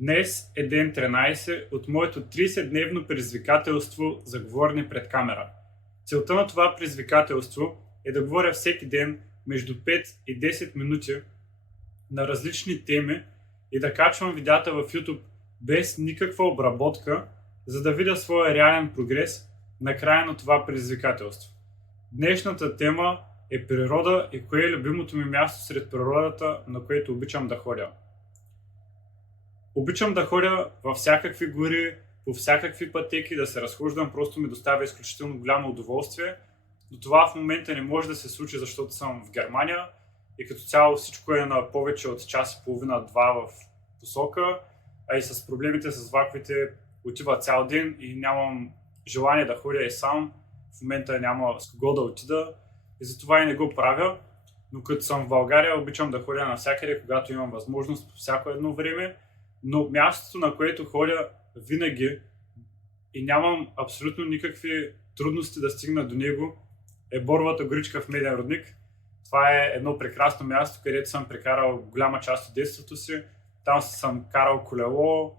Днес е ден 13 от моето 30-дневно предизвикателство за говорене пред камера. Целта на това предизвикателство е да говоря всеки ден между 5 и 10 минути на различни теми и да качвам видеята в YouTube без никаква обработка, за да видя своя реален прогрес на края на това предизвикателство. Днешната тема е природа и кое е любимото ми място сред природата, на което обичам да ходя. Обичам да ходя във всякакви гори, по всякакви пътеки, да се разхождам, просто ми доставя изключително голямо удоволствие. Но това в момента не може да се случи, защото съм в Германия и като цяло всичко е на повече от час и половина-два в посока, а и с проблемите с влаковете отива цял ден и нямам желание да ходя и сам. В момента няма с кого да отида и затова и не го правя. Но като съм в България, обичам да ходя навсякъде, когато имам възможност по всяко едно време. Но мястото, на което ходя винаги и нямам абсолютно никакви трудности да стигна до него, е Боровата горичка в Меден Рудник. Това е едно прекрасно място, където съм прекарал голяма част от детството си. Там съм карал колело,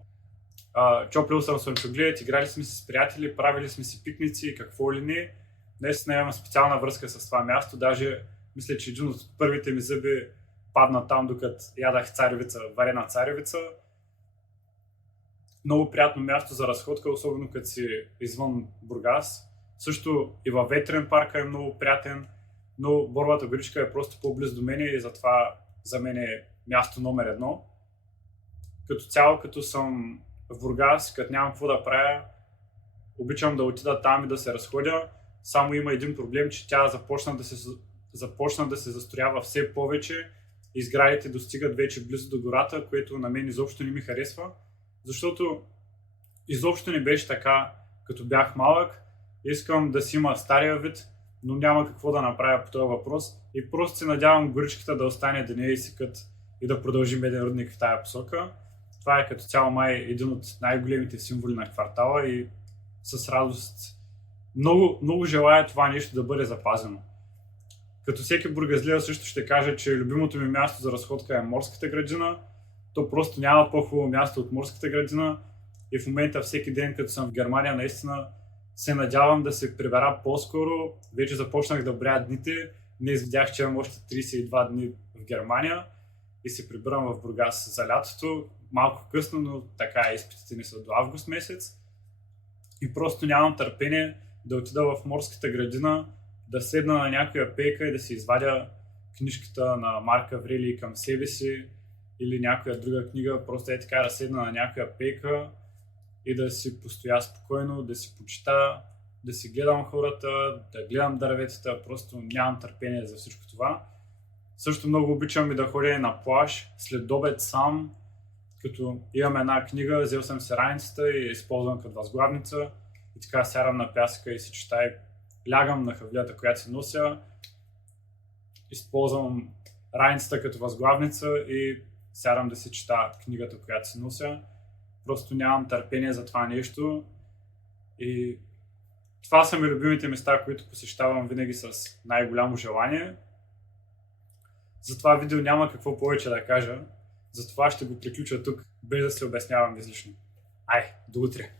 чоплил съм слънчоглед, играли сме си с приятели, правили сме си пикници и какво ли не. Днес имам специална връзка с това място. Даже мисля, че един от първите ми зъби падна там, докато ядах царевица, варена царевица. Много приятно място за разходка, особено като си извън Бургас. Също и във Ветрен парка е много приятен, но Боровата горичка е просто по-близо до мене и затова за мен е място номер едно. Като цяло, като съм в Бургас, като нямам какво да правя, обичам да отида там и да се разходя. Само има един проблем, че тя започна да се застроява все повече и сградите достигат вече близо до гората, което на мен изобщо не ми харесва. Защото изобщо не беше така, като бях малък. Искам да си има стария вид, но няма какво да направя по този въпрос. И просто се надявам горичката да остане денея и сикът и да продължи Меден Рудник в тая посока. Това е като цяло май един от най-големите символи на квартала и с радост много желая това нещо да бъде запазено. Като всеки бургазлия също ще кажа, че любимото ми място за разходка е Морската градина. То просто няма по-хубаво място от Морската градина и в момента всеки ден, като съм в Германия, наистина се надявам да се прибера по-скоро. Вече започнах да броя дните. Днес видях, че имам още 32 дни в Германия и се прибирам в Бургас за лятото. Малко късно, но така изпитите ни са до август месец. И просто нямам търпение да отида в Морската градина, да седна на някоя пейка и да си извадя книжката на Марк Аврелий към себе си или някоя друга книга, просто е така да седна на някоя пейка и да си постоя спокойно, да си почита, да си гледам хората, да гледам дърветата, просто нямам търпение за всичко това. Също много обичам и да ходя на плаж, след обед сам, като имам една книга, взел съм си раницата и използвам като възглавница и така сядам на пясъка и си чета и лягам на хавлията, която си нося, използвам раницата като възглавница и сядам да си чета книгата, която си нося. Просто нямам търпение за това нещо и това са ми любимите места, които посещавам винаги с най-голямо желание. За това видео няма какво повече да кажа, затова ще го приключа тук, без да се обяснявам излишно. До утре!